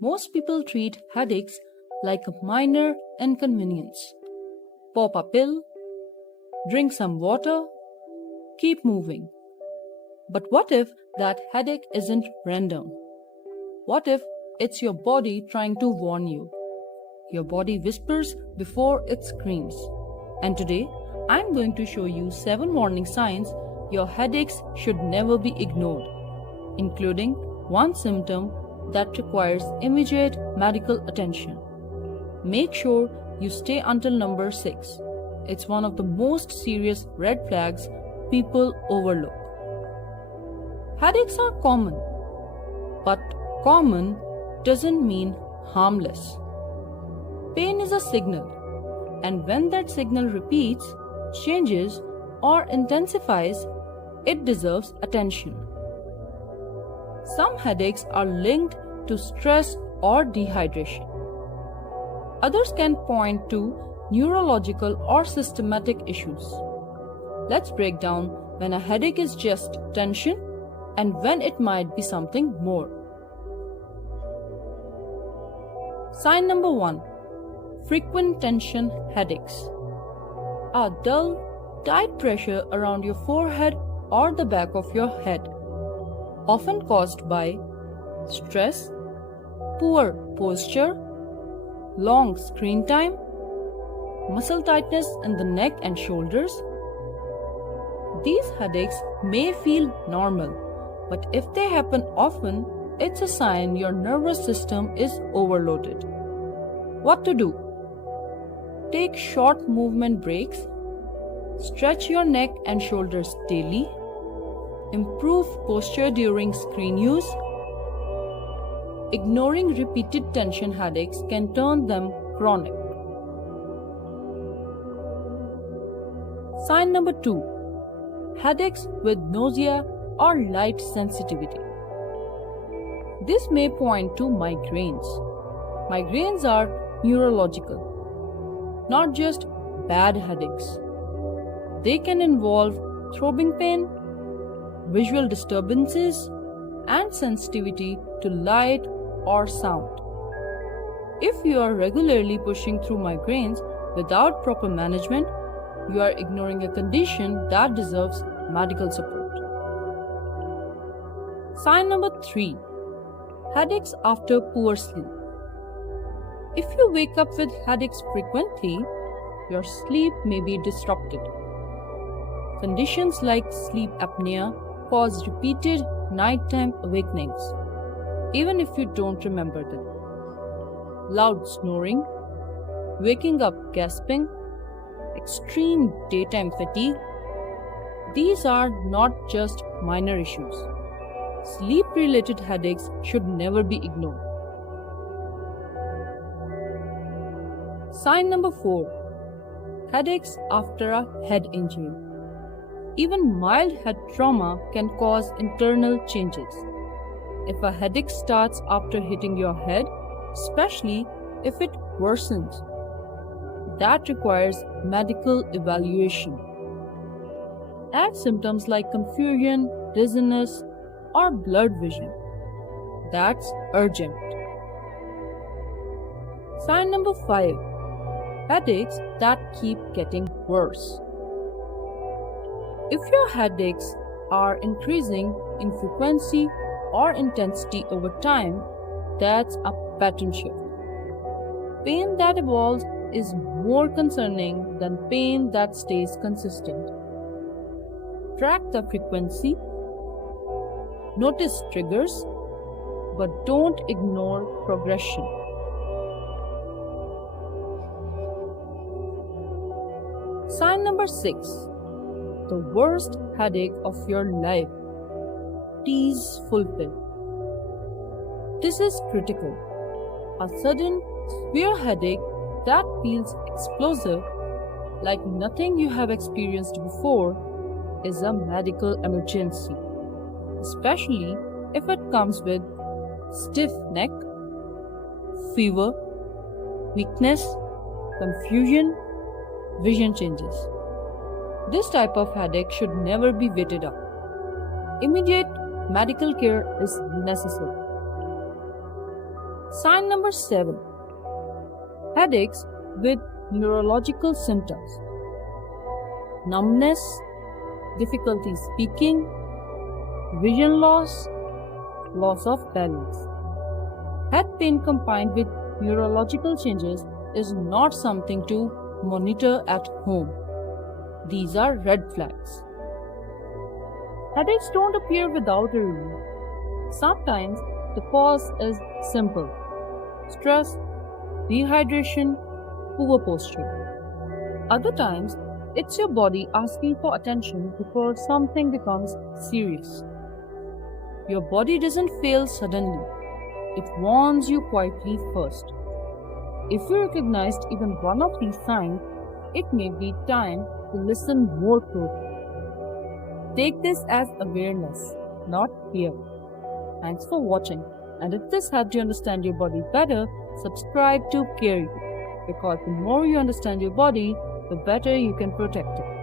Most people treat headaches like a minor inconvenience. Pop a pill, drink some water, keep moving. But what if that headache isn't random? What if it's your body trying to warn you? Your body whispers before it screams. And today, I'm going to show you 7 warning signs your headaches should never be ignored, including one symptom that requires immediate medical attention. Make sure you stay until number 6. It's one of the most serious red flags people overlook. Headaches are common, but common doesn't mean harmless. Pain is a signal, and when that signal repeats, changes, or intensifies, it deserves attention. Some headaches are linked to stress or dehydration. Others can point to neurological or systematic issues. Let's break down when a headache is just tension and when it might be something more. Sign number 1. Frequent tension headaches. A dull, tight pressure around your forehead or the back of your head, often caused by stress, poor posture, long screen time, muscle tightness in the neck and shoulders. These headaches may feel normal, but if they happen often, it's a sign your nervous system is overloaded. What to do? Take short movement breaks, stretch your neck and shoulders daily, improve posture during screen use. Ignoring repeated tension headaches can turn them chronic. Sign number 2. Headaches with nausea or light sensitivity. This may point to migraines. Migraines are neurological, not just bad headaches. They can involve throbbing pain, visual disturbances, and sensitivity to light or sound. If you are regularly pushing through migraines without proper management, you are ignoring a condition that deserves medical support. Sign number 3. Headaches after poor sleep. If you wake up with headaches frequently, your sleep may be disrupted. Conditions like sleep apnea cause repeated nighttime awakenings, even if you don't remember them. Loud snoring, waking up gasping, extreme daytime fatigue. These are not just minor issues. Sleep-related headaches should never be ignored. Sign number 4. Headaches after a head injury. Even mild head trauma can cause internal changes. If a headache starts after hitting your head, especially if it worsens, that requires medical evaluation. Add symptoms like confusion, dizziness, or blurred vision. That's urgent. Sign number 5. Headaches that keep getting worse. If your headaches are increasing in frequency or intensity over time, that's a pattern shift. Pain that evolves is more concerning than pain that stays consistent. Track the frequency, notice triggers, but don't ignore progression. Sign number 6. The worst headache of your life. Tease fulfill. This is critical. A sudden, severe headache that feels explosive, like nothing you have experienced before, is a medical emergency, especially if it comes with stiff neck, fever, weakness, confusion, vision changes. This type of headache should never be waited up. Immediate medical care is necessary. Sign number 7. Headaches with neurological symptoms. Numbness, difficulty speaking, vision loss, loss of balance. Head pain combined with neurological changes is not something to monitor at home. These are red flags. Headaches don't appear without a reason. Sometimes the cause is simple: stress, dehydration, poor posture. Other times, it's your body asking for attention before something becomes serious. Your body doesn't fail suddenly, it warns you quietly first. If you recognized even one of these signs, it may be time to listen more closely. Take this as awareness, not fear. Thanks for watching, and if this helped you understand your body better, subscribe to Care You, because the more you understand your body, the better you can protect it.